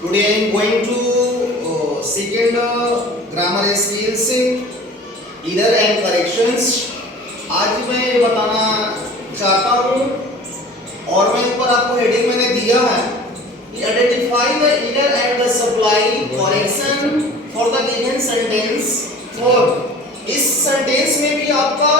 Today I am going to second grammar skills error and corrections। आज मैं ये बताना चाहता हूँ और मैं ऊपर आपको हेडिंग मैंने दिया है कि identify the error and the supply correction for the given sentence. और इस सेंटेंस में भी आपका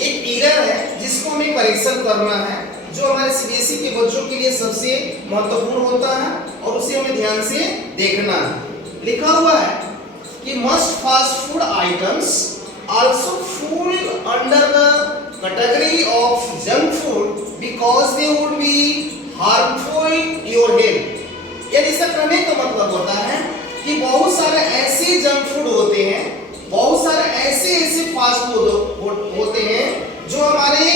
एक एरर है जिसको हमें करेक्शन करना है, जो हमारे सीबीएसई के बच्चों के लिए सबसे महत्वपूर्ण होता है और उसे हमें ध्यान से देखना है। लिखा हुआ है कि must fast food items also fall under the category of junk food because they would be harmful your health. यानी इसका कहने का मतलब होता है कि बहुत सारे ऐसे जंक फूड होते हैं, बहुत सारे ऐसे फास्ट फूड होते हैं जो हमारे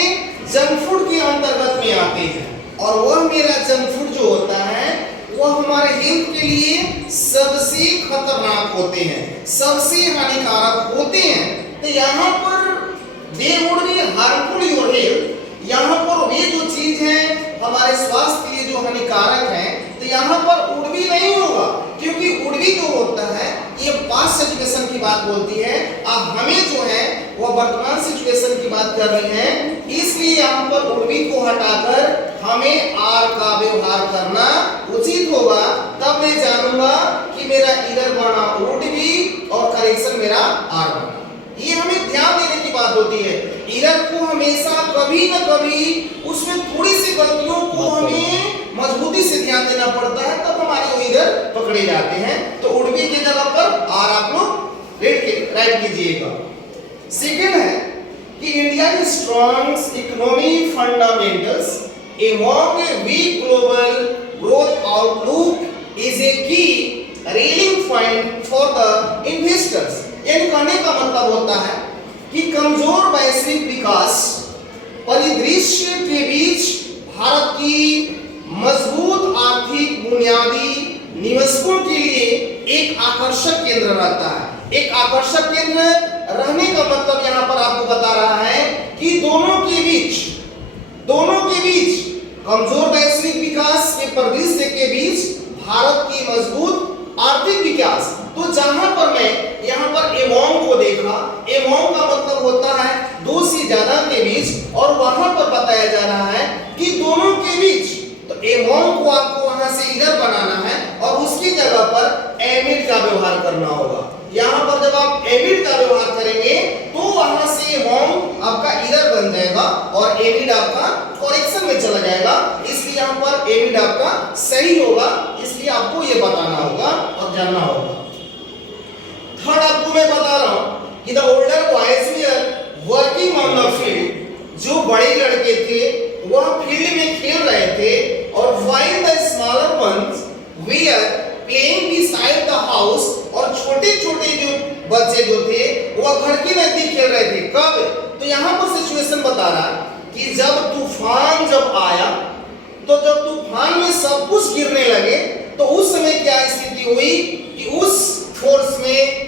जंक फूड के अंतर्गत में आते हैं, और वह मेरा जंक फूड जो होता है वह हमारे हेल्थ के लिए सबसे खतरनाक होते हैं, सबसे हानिकारक होते हैं। तो यहाँ पर they would be harmful your health, यहाँ पर वे जो चीज है हमारे स्वास्थ्य के लिए जो हानिकारक है, तो यहाँ पर वुड बी नहीं होगा, क्योंकि वुड बी जो होता है ये पास्ट सिचुएशन की बात बोलती है। अब हमें जो है वह वर्तमान सिचुएशन की बात कर रही है, इसलिए यहाँ पर वुड बी को हटाकर हमें आर का व्यवहार करना उचित होगा। तब मैं जानूंगा कि मेरा एरर बना वुड बी और करेक्शन मेरा आर बना। ये हमें ध्यान देने की बात होती है। एरर को हमेशा कभी न कभी उसमें थोड़ी सी गलतियों को हमें मजबूती से ध्यान देना पड़ता है, तब हमारे वो एरर पकड़े जाते हैं। तो वुड बी की जगह पर आर आप लोग राइट कीजिएगा। सेकंड है कि इंडिया की strong economy fundamentals among a weak global growth outlook is a key rallying point for the investors। यानी कहने का मतलब होता है कि कमजोर वैश्विक विकास परिदृश्य के बीच भारत की मजबूत आर्थिक बुनियादी निवेशकों के लिए एक आकर्षक केंद्र रहता है। एक आकर्षक केंद्र रहने का मतलब यहाँ पर आपको बता रहा है कि दोनों के बीच कमजोर वैश्विक विकास के परिदृश्य के बीच भारत की मजबूत आर्थिक विकास। तो जहां पर मैं यहाँ पर एमोंग को देखा, एमोंग का मतलब होता है दो से ज्यादा के बीच, और वहां पर बताया जा रहा है कि दोनों के बीच। तो एमोंग को आपको वहां से इधर बनाना है और उसकी जगह पर एमिड का व्यवहार करना होगा। यहाँ पर जब आप एमिड का व्यवहार करेंगे तो वहां से एमोंग आपका इधर बन जाएगा और एमिड आपका करेक्शन में चला जाएगा। इसलिए यहाँ पर एमिड आपका सही होगा, इसलिए आपको ये बताना होगा और जानना होगा। थर्ड आपको मैं बता रहा हूं कि the older boys were working on the field. जो बड़े लड़के थे वह फील्ड में खेल रहे थे, और while the smaller ones were playing beside the house. और छोटे-छोटे जो बच्चे जो थे वह घर के नजदीक खेल रहे थे। कब? तो यहाँ पर सिचुएशन बता रहा कि जब तूफान जब आया, तो जब तूफान में सब कुछ गिरने लगे, तो उस समय क्या स्थिति हुई कि उस फोर्स में,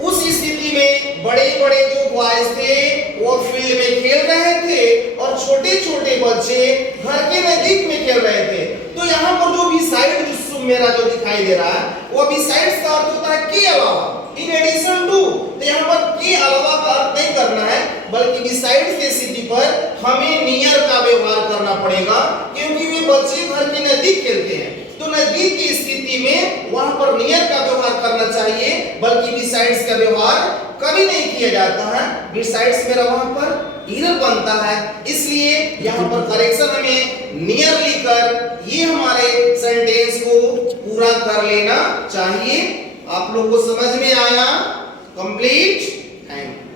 उस स्थिति में बड़े-बड़े जो बॉयज थे वो फील्ड में खेल रहे थे और छोटे-छोटे बच्चे घर के नजदीक में खेल रहे थे। तो यहाँ पर जो बिसाइड मेरा जो दिखाई दे रहा है वो बिसाइड्स का अर्थ होता है के अलावा, इन एडिशन टू। तो यहाँ पर के अलावा का अर्थ नहीं करना है, बल्कि बिसाइड्स की स्थिति पर हमें नियर का व्यवहार करना पड़ेगा, क्योंकि वे बच्चे घर के नजदीक खेलते हैं। तो नजदीक की स्थिति में वहां पर नियर का व्यवहार करना चाहिए, बल्कि बिसाइड्स का व्यवहार कभी नहीं किया जाता है। बिसाइड्स मेरा वहां पर इधर बनता है, इसलिए यहाँ पर करेक्शन हमें नियर लिखकर ये हमारे सेंटेंस को पूरा कर लेना चाहिए। आप लोग को समझ में आया? कंप्लीट। Thank you.